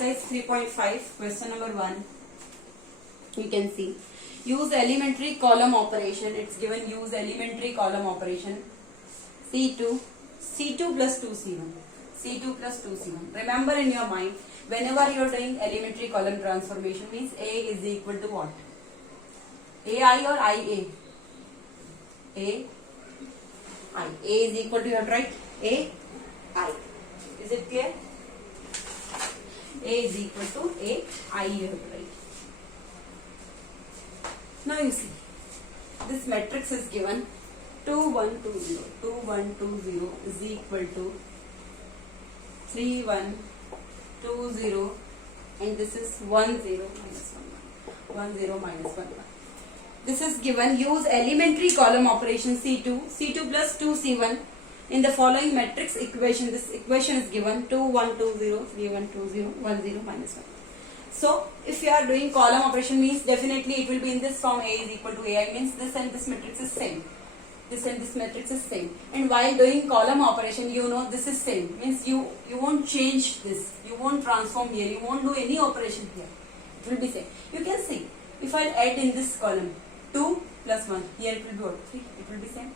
exercise 3.5, question number 1. You can see, use elementary column operation. It's given, use elementary column operation. C2 plus 2C1. C2 plus 2C1. Remember in your mind, whenever you are doing elementary column transformation, means A is equal to what? AI or IA? A is equal to, you have to write A, I. Is it clear? A is equal to A, I, you have to write. Now you see, this matrix is given 2, 1, 2, 0. 2, 1, 2, 0 is equal to 3, 1, 2, 0, and this is 1, 0, minus 1, 1. 1, 0, minus 1, 1. This is given, use elementary column operation C2 plus 2C1 in the following matrix equation. This equation is given 2, 1, 2, 0, 3, 1, 2, 0, 1, 0, minus 1. So, if you are doing column operation, means definitely it will be in this form. A is equal to AI, means this and this matrix is same. This and this matrix is same. And while doing column operation, you know this is same. Means you won't change this. You won't transform here. You won't do any operation here. It will be same. You can see, if I add in this column 2 plus 1, here it will be what? 3. It will be same.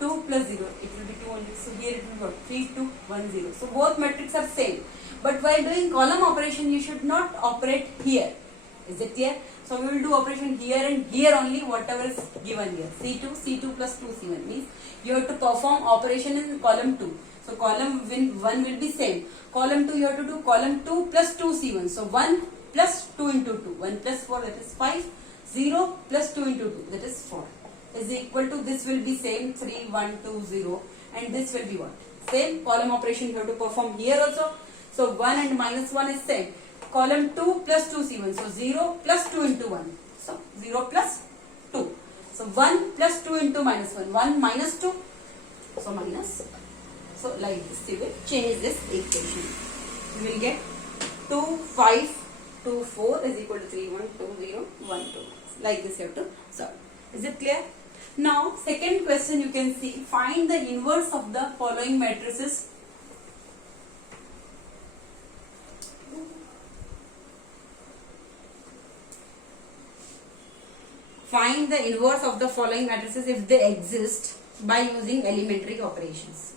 2 plus 0, it will be 2 only. So here it will be what? 3, 2, 1, 0. So both matrices are same. But while doing column operation, you should not operate here. Is it clear? So we will do operation here and here only, whatever is given here. C2 plus 2C1 means you have to perform operation in column 2. So column 1 will be same. Column 2 you have to do column 2 plus 2C1. So 1 plus 2 into 2. 1 plus 4, that is 5. 0 plus 2 into 2, that is 4. Is equal to, this will be same, 3, 1, 2, 0. And this will be what? Same. Column operation you have to perform here also. So 1 and minus 1 is same. Column 2 plus 2C1. So 0 plus 2 into 1. So 0 plus 2. So 1 plus 2 into minus 1. 1 minus 2. So minus. So like this you will change this equation. You will get 2, 5, 2, 4 is equal to 3, 1, 2, 0, 1, 2. Like this you have to solve. Is it clear? Now second question you can see, find the inverse of the following matrices. Find the inverse of the following matrices if they exist by using elementary operations.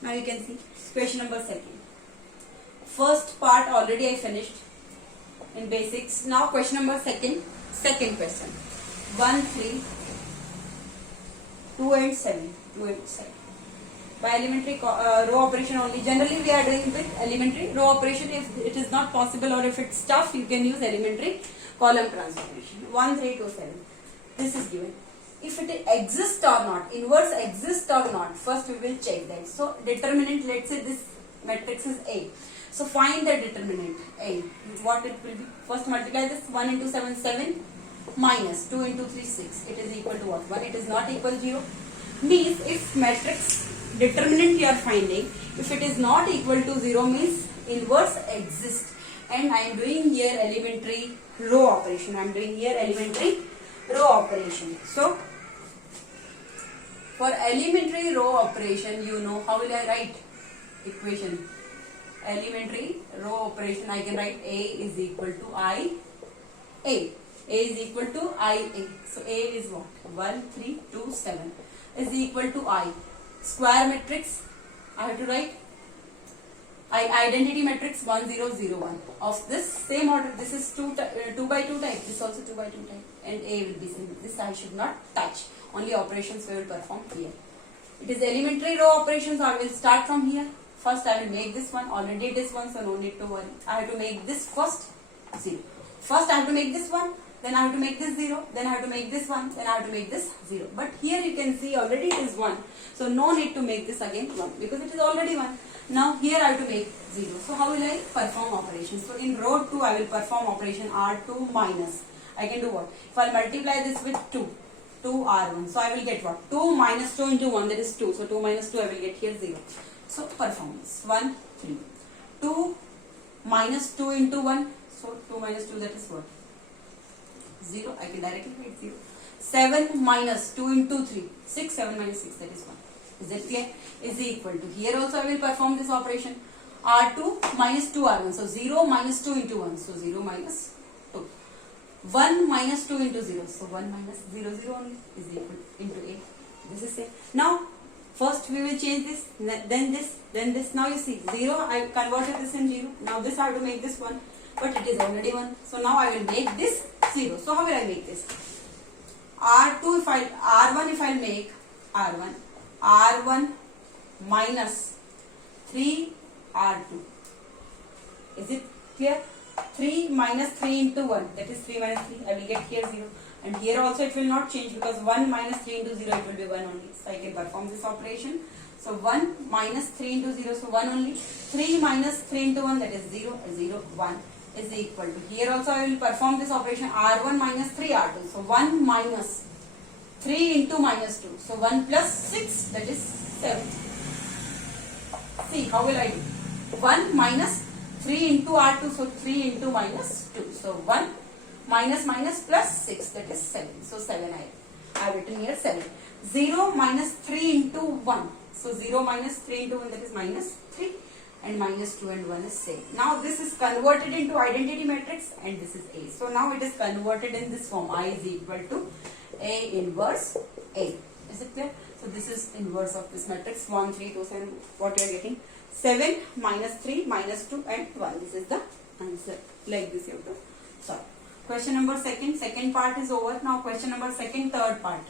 Now you can see question number 2. First part already I finished in basics. Now question number 2. Second question. 1, 3, 2 and 7. 2 and 7. By elementary row operation only. Generally we are doing with elementary row operation. If it is not possible or if it's tough, you can use elementary column transformation. 1, 3, 2, 7. This is given. If it exists or not, inverse exists or not, first we will check that. So determinant, let's say this matrix is A. So find the determinant A. What it will be? First multiply this. 1 into 7, 7. Minus 2 into 3, 6. It is equal to what? 1. It is not equal to 0. Means if matrix determinant you are finding, if it is not equal to 0, means inverse exists. And I am doing here elementary row operation. I am doing here elementary row operation. So for elementary row operation, you know how will I write equation? Elementary row operation, I can write A is equal to I A. A is equal to I A. So A is what? 1, 3, 2, 7 is equal to I. Square matrix, I have to write identity matrix 1, 0, 0, 1. Of this same order, this is 2 by 2 type, this is also 2 by 2 type, and A will be same. This I should not touch. Only operations we will perform here. It is elementary row operations, so I will start from here. First I will make this one, already it is 1, so no need to worry. I have to make this first 0. First I have to make this one, then I have to make this 0, then I have to make this 1, then I have to make this 0. But here you can see already it is 1. So no need to make this again 1 because it is already 1. Now here I have to make 0. So how will I perform operation? So in row 2 I will perform operation R2 minus. I can do what? If I multiply this with 2 R1. So I will get what? 2 minus 2 into 1, that is 2. So 2 minus 2 I will get here 0. So performance 1, 3. 2 minus 2 into 1. So 2 minus 2, that is what? 0. I can directly write 0. 7 minus 2 into 3. 6. 7 minus 6, that is 1. Is that clear? Is equal to. Here also I will perform this operation. R2 minus 2 R1. So 0 minus 2 into 1. So 0 minus 2. 1 minus 2 into 0. So 1 minus 0 0 only is equal into A. This is it. Now first we will change this, then this, then this. Now you see 0, I converted this in 0. Now this I have to make this 1, but it is already 1. So now I will make this 0. So how will I make this? R2 if I, R1 if I make R1 minus 3 R2. Is it clear? 3 minus 3 into 1, that is 3 minus 3. I will get here 0. And here also it will not change because 1 minus 3 into 0, it will be 1 only. So I can perform this operation. So 1 minus 3 into 0, so 1 only. 3 minus 3 into 1, that is 0, 0, 1 is equal to. Here also I will perform this operation, R1 minus 3 R2. So 1 minus 3 into minus 2. So 1 plus 6, that is 7. See, how will I do? 1 minus 3 into R2, so 3 into minus 2. So 1 minus minus plus 6, that is 7. So 7 I have written here 7. 0 minus 3 into 1. So 0 minus 3 into 1, that is minus 3. And minus 2 and 1 is same. Now this is converted into identity matrix and this is A. So now it is converted in this form. I is equal to A inverse A. Is it clear? So this is inverse of this matrix. 1, 3, 2, 7. What you are getting? 7 minus 3 minus 2 and 1. This is the answer. Like this you have to solve. Question number second part is over. Now question number third part.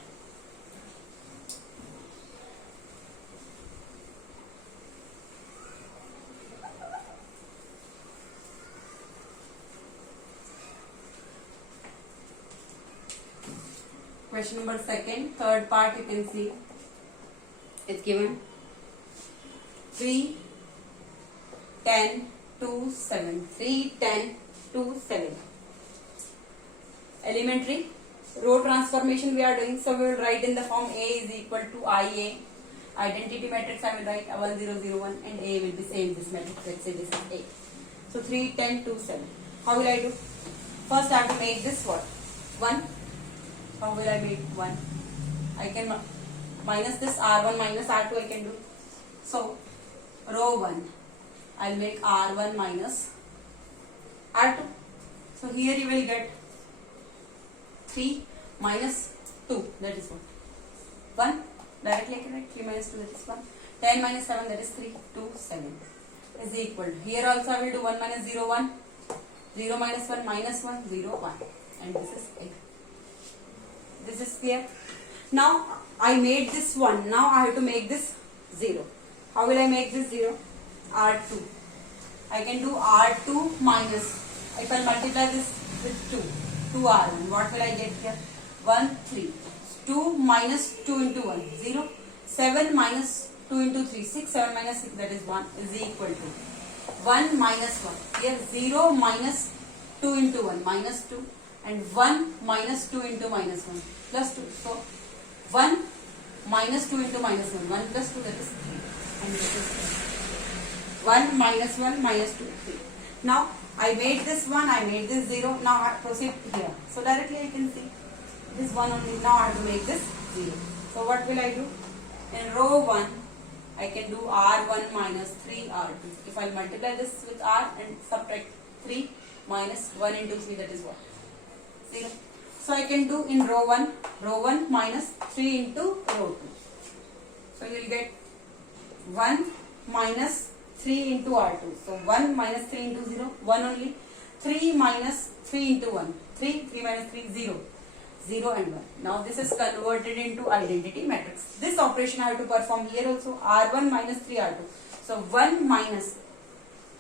Question number third part, you can see it's given 3, 10, 2, 7. 3, 10, 2, 7. Elementary row transformation we are doing, so we will write in the form A is equal to IA. Identity matrix I will write 1, 0, 0, 1 and A will be same this matrix. Let's say this is A. So 3, 10, 2, 7. How will I do? First I have to make this what? 1. How will I make 1? I can minus this R1 minus R2 I can do. So row 1 I will make R1 minus R2. So here you will get 3 minus 2, that is what? 1. Directly I can write 3 minus 2, that is 1. 10 minus 7, that is 3. 2, 7 is equal to. Here also I will do 1 minus 0, 1. 0 minus 1 minus 1, 0, 1. And this is A. This is clear. Now I made this 1. Now I have to make this 0. How will I make this 0? R2. I can do R2 minus. If I multiply this with 2 R1, what will I get here? 1, 3. 2 minus 2 into 1, 0. 7 minus 2 into 3, 6. 7 minus 6, that is 1, is equal to 1 minus 1. Here 0 minus 2 into 1, minus 2. And 1 minus 2 into minus 1, plus 2. So 1 minus 2 into minus 1, 1 plus 2, that is 3. And this is 1 minus 1 minus 2, 3. Now I made this 1, I made this 0. Now I proceed here. So directly I can see this 1 only. Now I have to make this 0. So what will I do? In row 1, I can do R1 minus 3 R2. If I multiply this with R and subtract 3 minus 1 into 3, that is what? 0. So I can do in row 1 minus 3 into row 2. So you will get 1 minus 3 into R2. So 1 minus 3 into 0, 1 only. 3 minus 3 into 1, 3 minus 3, 0. 0 and 1. Now this is converted into identity matrix. This operation I have to perform here also. R1 minus 3 R2. So 1 minus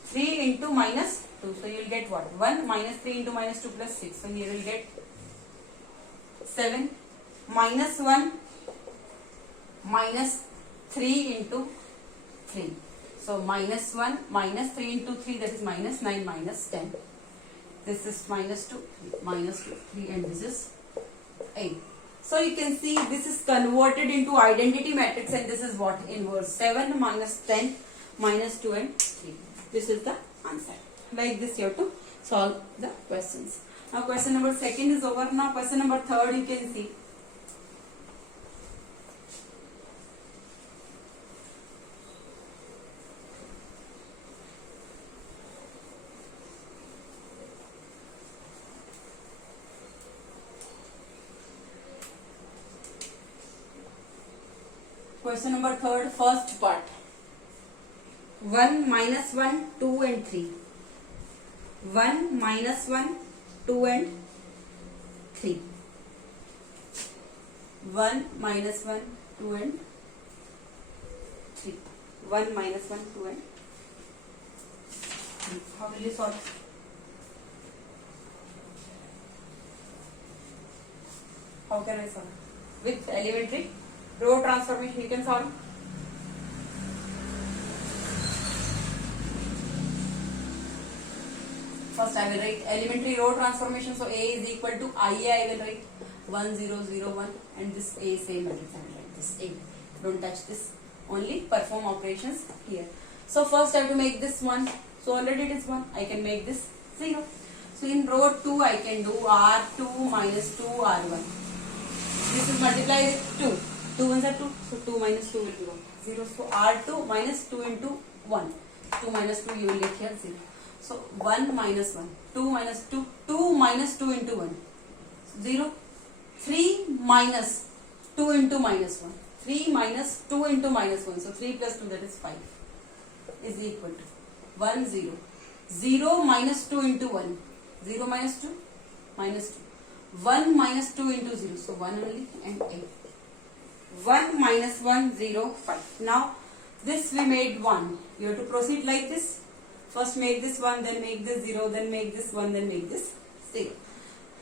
3 into minus 2. So you will get what? 1 minus 3 into minus 2 plus 6. So here you will get 7 minus 1 minus 3 into 3. So minus 1 minus 3 into 3, that is minus 9 minus 10. This is minus 2, minus 2, 3 and this is 8. So you can see this is converted into identity matrix and this is what? Inverse. 7 minus 10 minus 2 and 3. This is the answer. Like this you have to solve the questions. Now question number 2 is over. Now question number 3 you can see. Question number third, first part. 1 minus 1, 2 and 3. 1 minus 1, 2 and 3. 1 minus 1, 2 and 3. 1 minus 1, 2 and 3. How will you solve? How can I solve? With elementary row transformation you can solve. First I will write elementary row transformation. So A is equal to IA. I will write 1 0 0 1 and this A same matrix. I will write this A. Don't touch this. Only perform operations here. So first I have to make this 1. So already it is 1. I can make this 0. So in row 2 I can do R2 minus 2 R1. This is multiplied with 2. 2 ones are 2. So 2 minus 2 will be 1. 0. So R2 minus 2 into 1. 2 minus 2 you will get here 0. So 1 minus 1. 2 minus 2. 2 minus 2 into 1. 0. 3 minus 2 into minus 1. 3 minus 2 into minus 1. So 3 plus 2, that is 5. Is equal to 1 0. 0 minus 2 into 1. 0 minus 2 minus 2. 1 minus 2 into 0. So 1 only and 8. 1 minus 1 0 5. Now this we made 1. You have to proceed like this. First make this 1, then make this 0, then make this 1, then make this 0.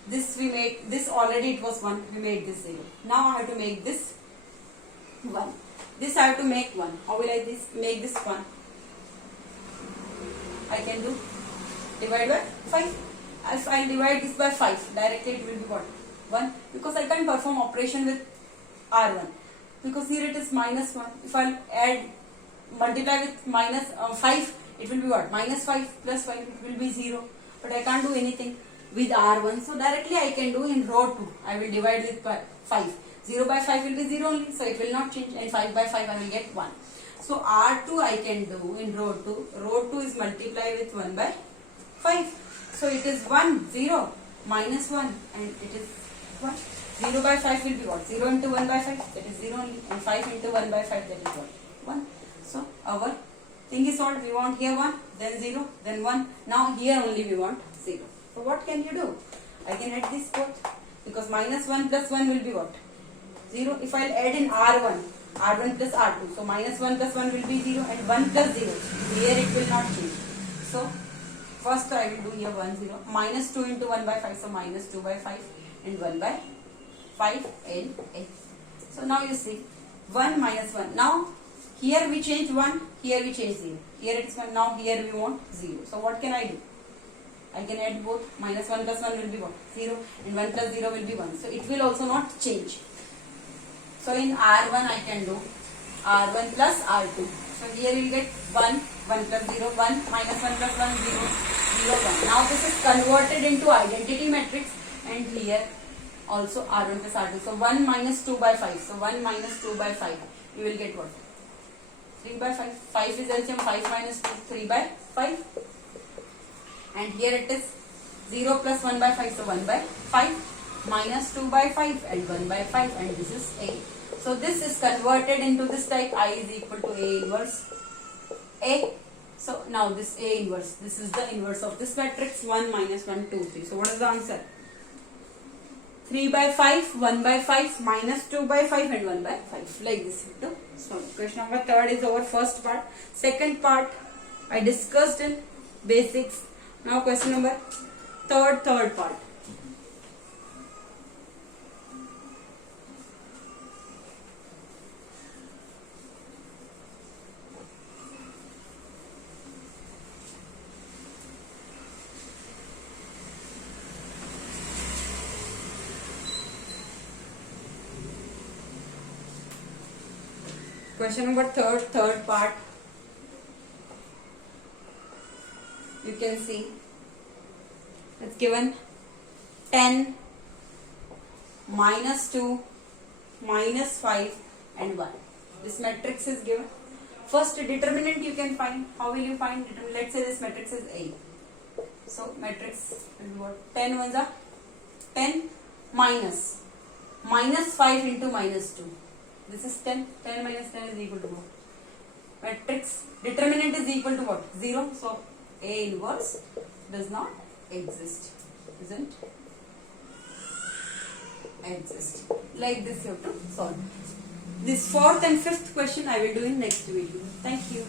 This we made, this already it was 1, we made this 0. Now I have to make this 1. This I have to make 1. How will I make this 1? I can do divide by 5. If I divide this by 5, directly it will be what? 1. Because I can't perform operation with R1. Because here it is minus 1. If I add, multiply with minus 5, it will be what? Minus 5 plus 5, it will be 0. But I can't do anything with R1. So directly I can do in row 2. I will divide with 5. 0 by 5 will be 0 only. So it will not change. And 5 by 5 I will get 1. So R2 I can do in row 2. Row 2 is multiply with 1 by 5. So it is 1, 0, minus 1 and it is 1. 0 by 5 will be what? 0 into 1 by 5, that is 0 only. And 5 into 1 by 5, that is what? 1. So our thing is solved. We want here 1, then 0, then 1. Now here only we want 0. So what can you do? I can add this both. Because minus 1 plus 1 will be what? 0. If I will add in R1, R1 plus R2. So minus 1 plus 1 will be 0 and 1 plus 0. Here it will not change. So first I will do here 1 0. Minus 2 into 1 by 5. So minus 2 by 5 and 1 by 5 and 8. So now you see 1 minus 1. Now here we change 1. Here we change 0. Here it is 1. Now here we want 0. So what can I do? I can add both. Minus 1 plus 1 will be what? 0. And 1 plus 0 will be 1. So it will also not change. So in R1 I can do R1 plus R2. So here you will get 1, 1 plus 0, 1, minus 1 plus 1, 0, 0, 1. Now this is converted into identity matrix and here also R1 plus R2. So 1 minus 2 by 5. So 1 minus 2 by 5. You will get what? 3 by 5. 5 is LCM. 5 minus 2, 3 by 5. And here it is 0 plus 1 by 5. So 1 by 5 minus 2 by 5 and 1 by 5 and this is A. So this is converted into this type. I is equal to A inverse A. So now this A inverse. This is the inverse of this matrix. 1 minus 1, 2, 3. So what is the answer? 3 by 5, 1 by 5, minus 2 by 5 and 1 by 5. Like this. So question number third is our first part. Second part I discussed in basics. Now question number third part. Question number third part. You can see it's given 10, minus 2, minus 5 and 1. This matrix is given. First determinant you can find. How will you find determinant? Let's say this matrix is A. So matrix will be what? 10 ones are 10 minus 5 into minus 2. This is 10. 10 minus 10 is equal to what? Matrix determinant is equal to what? 0. So A inverse does not exist. Doesn't exist. Like this you have to solve. This fourth and fifth question I will do in next video. Thank you.